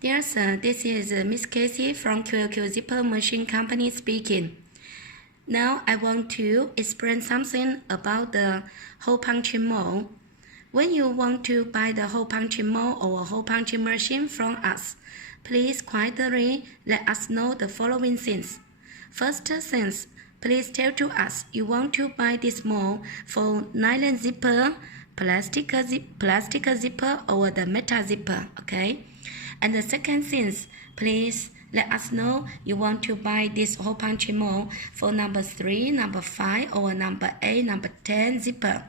Dear sir, this is Miss Cathy from QLQ Zipper Machine Company speaking. Now I want to explain something about the hole punching mold. When you want to buy the hole punching mold or hole punching machine from us, please quietly let us know the following things. First things, please tell to us you want to buy this mold for nylon zipper, plastic zipper or the metal zipper, okay? And the second thing, please let us know you want to buy this hole punching mold for number 3, number 5, or number 8, number 10 zipper.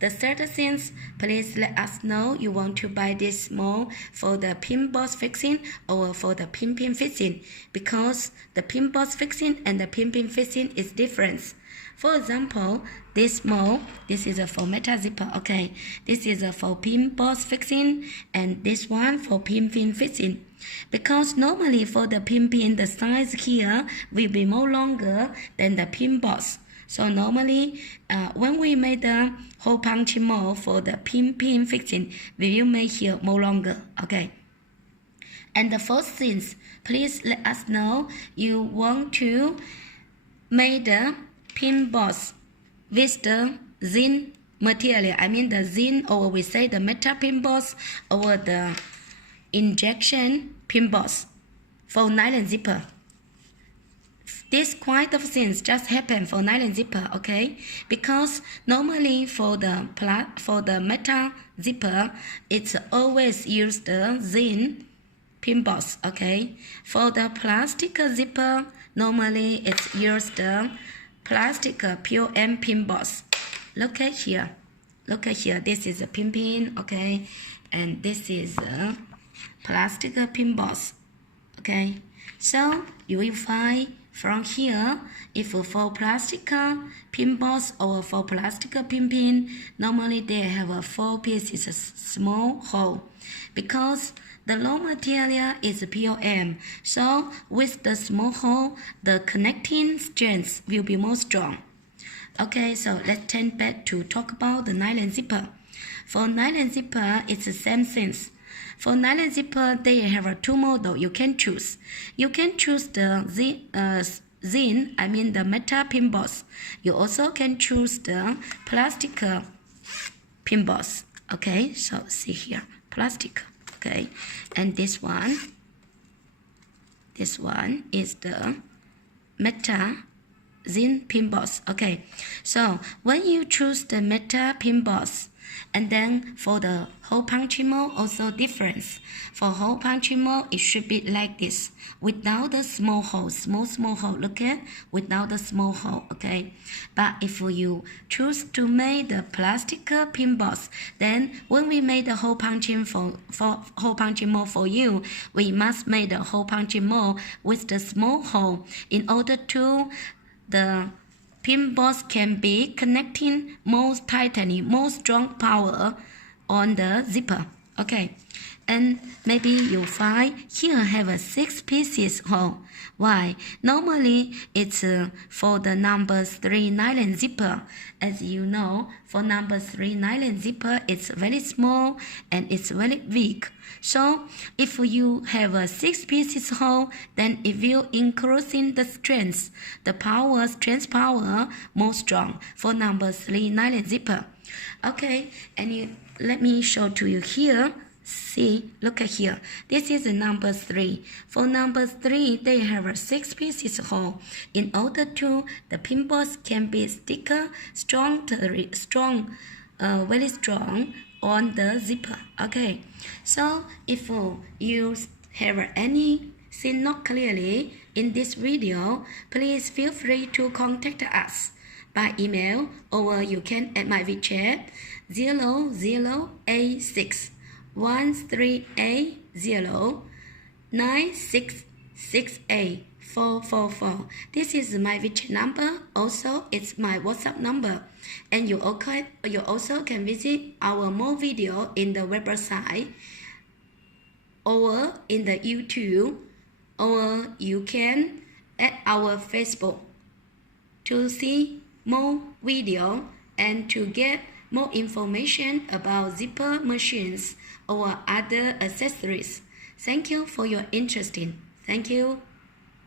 The third thing, please let us know you want to buy this mold for the pin boss fixing or for the pin fixing, because the pin boss fixing and the pin fixing is different. For example, this mold, this is for metal zipper, okay. This is for pin boss fixing and this one for pin fixing. Because normally for the pin, the size here will be more longer than the pin boss. So normally, when we made the hole punching mold for the pin fixing, we will make here more longer, okay. And the fourth thing, please let us know you want to make the pin boss with the zinc material. I mean the zinc, or we say the metal pin boss, or the injection pin boss for nylon zipper. This kind of things just happen for nylon zipper, okay? Because normally for the metal zipper, it's always used the zinc pin boss, okay? For the plastic zipper, normally it's used the plastic POM pin boss. Look at here. Look at here. This is a pin, okay? And this is a plastic pin boss, okay? So you will find from here, if for plastic pin boss or for plastic pin, normally they have 4 pieces small hole, because the raw material is POM, so with the small hole, the connecting strength will be more strong. Okay, so let's turn back to talk about the nylon zipper. For nylon zipper, it's the same thing. For nylon zipper, they have 2 models you can choose. You can choose the zinc, I mean the metal pin boss. You also can choose the plastic pin boss. Okay, so see here, plastic. Okay, and this one is the metal zinc pin boss. Okay, so when you choose the metal pin boss, and then for the hole punching mold also different. For hole punching mold, it should be like this, without the small hole, small hole. Look at, without the small hole, okay. But if you choose to make the plastic pin boss, then when we make the hole punching for hole punching mold for you, we must make the hole punching mold with the small hole in order to the pin boss can be connecting more tightly, more strong power on the zipper. Okay, and maybe you find here have a 6 pieces hole. Why? Normally it's for the number 3 nylon zipper. As you know, for number 3 nylon zipper, it's very small and it's very weak. So if you have a 6 pieces hole, then it will increasing the strength, strength power more strong for number 3 nylon zipper. Okay, and let me show to you here. See, look at here. This is the number 3. For number 3, they have a 6 pieces hole. In order to the pin boss can be very strong on the zipper. Okay, so if you have anything not clearly in this video, please feel free to contact us by email, or you can add my WeChat 0086 1380 9668 444. This is my WeChat number. Also, it's my WhatsApp number. And you also can visit our more video in the website, or in the YouTube, or you can add our Facebook to see more video and to get more information about zipper machines or other accessories. Thank you for your interest in. Thank you.